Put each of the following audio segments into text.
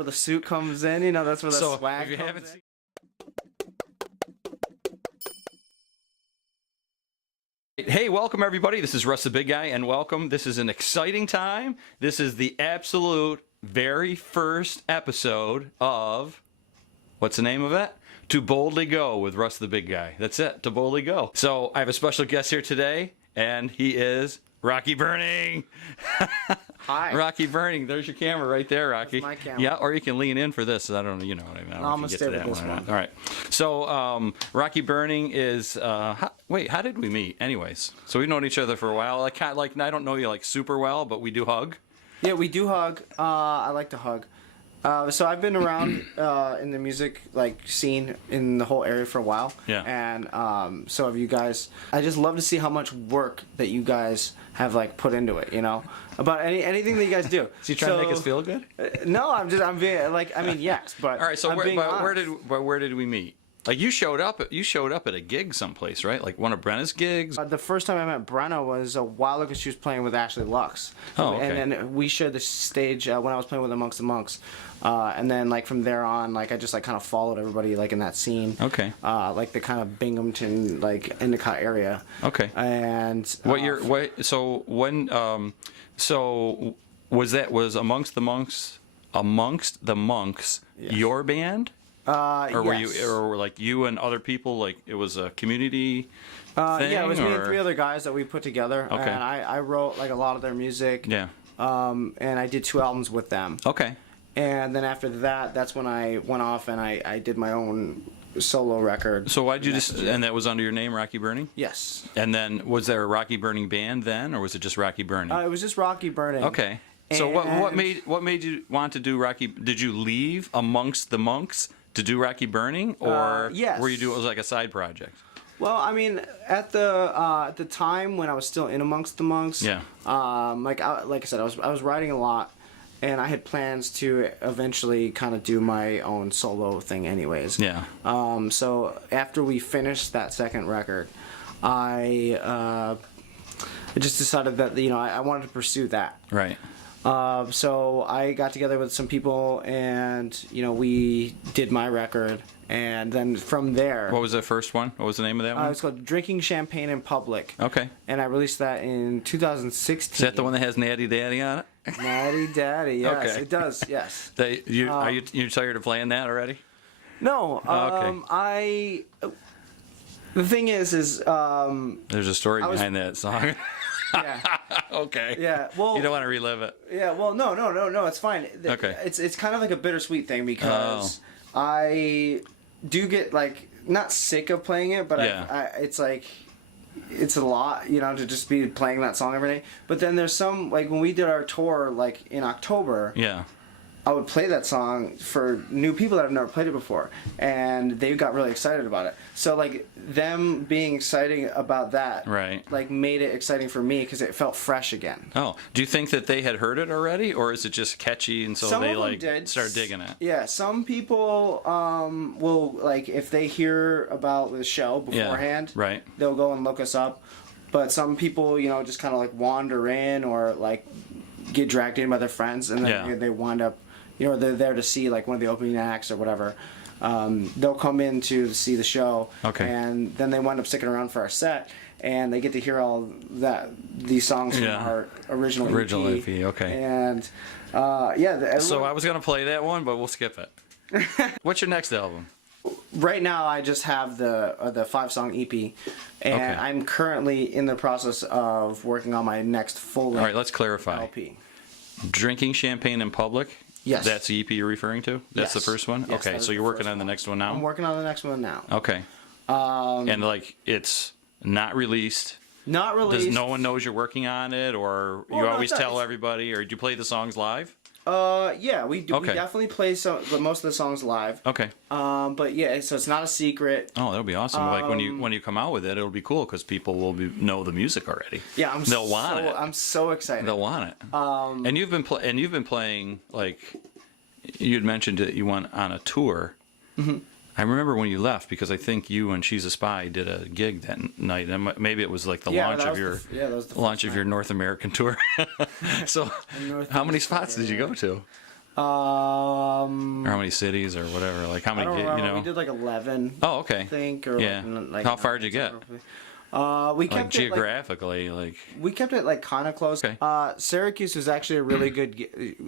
where the suit comes in. You know, that's where the So swag if you comes haven't in. seen. Hey, welcome everybody. This is Russ the Big Guy, and welcome. This is an exciting time. This is the absolute very first episode of, what's the name of it? To Boldly Go with Russ the Big Guy. That's it, To Boldly Go. So I have a special guest here today, and he is Rocky Burning. Hi. Rocky Burning. There's your camera right there, Rocky. That's my camera. Yeah, or you can lean in for this. I don't know, you know what I mean. I don't know I'm if gonna you get stay to with that this or not. one. All right. So Rocky Burning is how did we meet? Anyways, so we've known each other for a while. I don't know you like super well, but we do hug. Yeah, we do hug. I like to hug. So I've been around in the music scene in the whole area for a while. Yeah. And so have you guys. I just love to see how much work that you guys have put into it. You know, about anything that you guys do. So you trying to make us feel good? No, I'm being yes, but All right. So I'm where did we meet? Like you showed up at a gig someplace, right? Like one of Brenna's gigs. The first time I met Brenna was a while ago. She was playing with Ashley Lux. Oh, okay. And we shared the stage when I was playing with Amongst the Monks. And then from there on, I just kind of followed everybody in that scene. Okay. The kind of Binghamton Endicott area. Okay. And What year? So when? So was Amongst the Monks? Yes. Your band? Or were yes. you and other people, it was a community thing? Yeah, it was me and three other guys that we put together. Okay. And I wrote a lot of their music. Yeah. And I did 2 albums with them. Okay. And then after that, that's when I went off and I did my own solo record. So why'd you and that was under your name, Rocky Burning? Yes. And then was there a Rocky Burning band then, or was it just Rocky Burning? It was just Rocky Burning. Okay. So what made you want to do Rocky? Did you leave Amongst the Monks to do Rocky Burning, or yes. were you doing it was like a side project? Well, I mean, at the time when I was still in Amongst the Monks, Yeah. like I said, I was writing a lot, and I had plans to eventually kind of do my own solo thing, anyways. Yeah. So after we finished that second record, I just decided that I wanted to pursue that. Right. So I got together with some people, and we did my record, and then from there. What was the first one? What was the name of that one? It's called Drinking Champagne in Public. Okay. And I released that in 2016. Is that the one that has Natty Daddy on it? Natty Daddy, yes, Okay. it does, yes. Are you tired of playing that already? No, okay. The thing is there's a story behind that song. yeah. Okay. Yeah, well, you don't want to relive it. Yeah, well, no, it's fine. Okay. It's kind of like a bittersweet thing because I do get not sick of playing it, but Yeah. it's a lot, to just be playing that song every day. But then there's some when we did our tour in October. Yeah. I would play that song for new people that have never played it before, and they got really excited about it. So them being excited about that, Right. made it exciting for me because it felt fresh again. Oh, do you think that they had heard it already, or is it just catchy and so Some they of them did. start digging it? Yeah, some people will if they hear about the show beforehand, right. they'll go and look us up. But some people, just kind of wander in or get dragged in by their friends, and then they wind up. They're there to see one of the opening acts or whatever. They'll come in to see the show, Okay. and then they wind up sticking around for our set, and they get to hear all these songs from our original EP. Okay. And So I was gonna play that one, but we'll skip it. What's your next album? Right now, I just have the 5-song EP, and Okay. I'm currently in the process of working on my next full-length All right, let's clarify. LP. Drinking Champagne in Public? Yes. That's the EP you're referring to? That's Yes. the first one? Yes, okay, that is so you're the working first on the one. next one now? I'm working on the next one now. Okay. And it's not released? Not released. Does no one knows you're working on it, or you always tell everybody, or do you play the songs live? Yeah, we do. Okay. We definitely play most of the songs live. Okay. But yeah, so it's not a secret. Oh, that'll be awesome. When you come out with it, it'll be cool because people will know the music already. Yeah, they'll want it. I'm so excited. They'll want it. And you've been playing you'd mentioned that you went on a tour. Mm-hmm. I remember when you left because I think you and She's a Spy did a gig that night, and maybe it was the launch of your launch of your North American tour. So, how many spots did you go to? how many cities or whatever? Like how I many? don't You remember. know. We did like 11. Oh, okay. I think. Or Yeah. Like How far did you get? We kept Like geographically, we kept it like kind of close. Okay. Syracuse was actually a really good.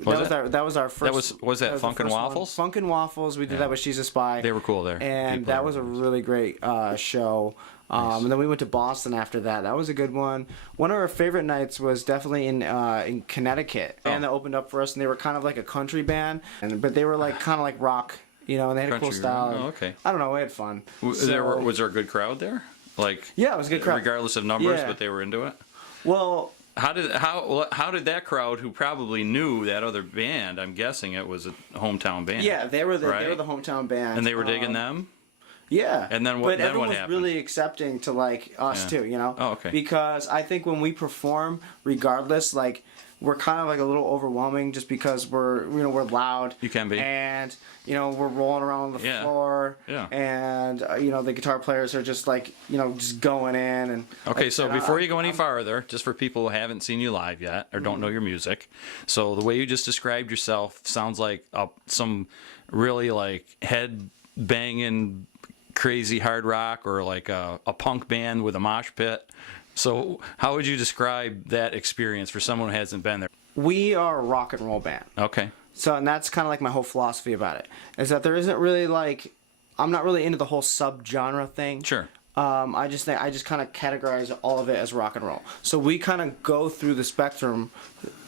That was our first. Was that the Funk and first one. Waffles? Funk and Waffles. We did that with She's a Spy. They were cool there. And People that were was a nice. really great show. And then we went to Boston after that. That was a good one. One of our favorite nights was definitely in Connecticut, and they opened up for us. And they were kind of like a country band, but they were like kind of like rock, you know. And they had a cool Country style. rock. Oh, okay. I don't know. We had fun. Was there a good crowd there? Like Yeah, it was a good crowd. regardless of numbers, Yeah. but they were into it. Well, How did that crowd, who probably knew that other band, I'm guessing it was a hometown band. yeah, they were the right? hometown band, And they were digging them. Yeah. And then but then everyone what was happened? really accepting to like us Yeah. too, you know? Oh, okay. Because I think when we perform, regardless, like we're kind of like a little overwhelming just because we're loud. You can be. And we're rolling around on the Yeah. floor. Yeah. And the guitar players are just like just going in and. Okay, like, so and before you go any farther, just for people who haven't seen you live yet or don't know your music, so the way you just described yourself sounds like some really like head banging crazy hard rock or like a punk band with a mosh pit. So how would you describe that experience for someone who hasn't been there? We are a rock and roll band. Okay. So, and that's kind of like my whole philosophy about it, is that there isn't really like, I'm not really into the whole subgenre thing. Sure. I just kind of categorize all of it as rock and roll. So we kind of go through the spectrum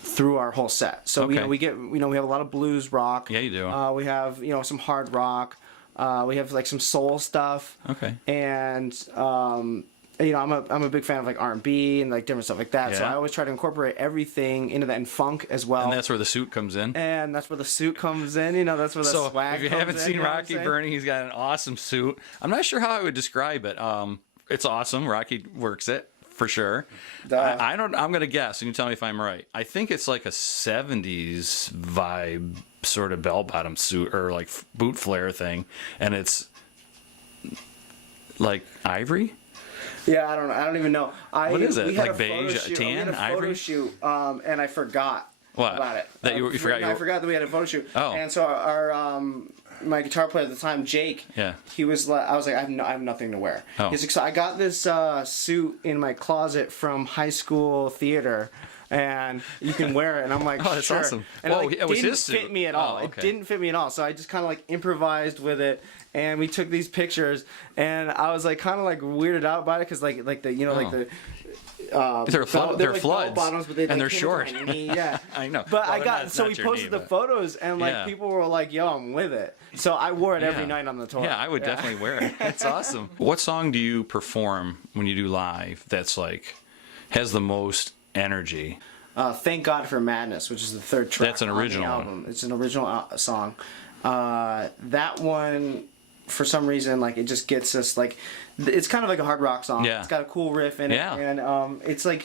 through our whole set. So Okay. we have a lot of blues rock. Yeah, you do. We have some hard rock. We have like some soul stuff. Okay. And I'm a big fan of like R&B and like different stuff like that. So Yeah. I always try to incorporate everything into that, and funk as well. And that's where the suit comes in. And that's where the suit comes in. That's where the So swag if you comes haven't in, seen you know what I'm Rocky saying? Bernie, he's got an awesome suit. I'm not sure how I would describe it. It's awesome. Rocky works it for sure. I'm gonna guess, and you tell me if I'm right. I think it's like a '70s vibe, sort of bell-bottom suit or like boot flare thing, and it's like ivory. Yeah, I don't know. I don't even know. What is it? We had Like a photo beige, shoot. tan, we had a photo ivory? shoot, and I forgot What? about it. That you forgot I forgot that we had a photo shoot. Oh. And so our my guitar player at the time, Jake. Yeah. He was like, I was like, I have nothing to wear. Oh. He's like, so I got this suit in my closet from high school theater. And you can wear it, and I'm like, Oh, that's sure. awesome. And Whoa, it it was didn't his suit. fit me at all. Oh, okay. It didn't fit me at all. So I just kind of like improvised with it, and we took these pictures, and I was like kind of like weirded out by it because like the like the. They're like floods, bottoms, but they, and they're came short. to my knee, yeah. I know. But Well, I they're got not- so not we your posted knee, the but- photos, and like Yeah. people were like, "Yo, I'm with it." So I wore it every Yeah. night on the tour. Yeah, I would definitely wear it. That's awesome. What song do you perform when you do live that's like has the most energy? Thank God for Madness, which is the third track. That's an on the original one. album. It's an original song. That one, for some reason, like it just gets us like. It's kind of like a hard rock song. Yeah. It's got a cool riff in it, Yeah. and it's like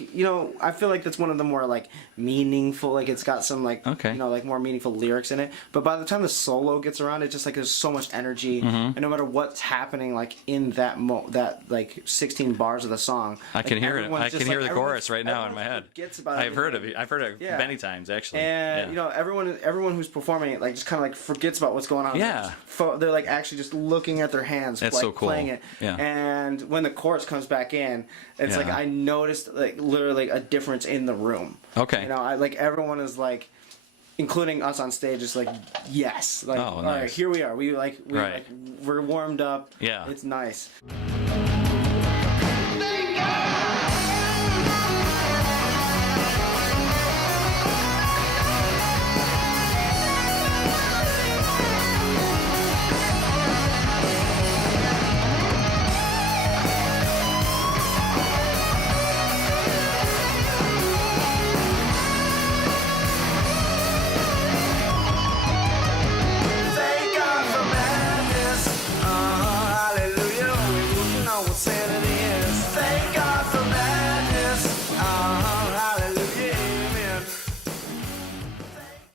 I feel like that's one of the more like meaningful. Like it's got some like Okay. like more meaningful lyrics in it. But by the time the solo gets around, it just like there's so much energy, and no matter what's happening, like in that that like 16 bars of the song, I can like, hear it. everyone's I just, can hear like, the everyone- chorus right now in my everyone head. forgets about I've heard of everything. it. I've heard it Yeah. many times actually. And Yeah. everyone who's performing it like just kind of like forgets about what's going on. Yeah. They're like actually just looking at their hands. That's like, so cool. Playing it. Yeah. And when the chorus comes back in, it's like Yeah. I noticed like literally a difference in the room. Okay. I like everyone is like, including us on stage, is like yes, like Oh, all right, nice. here we are. We're warmed up. Yeah. It's nice.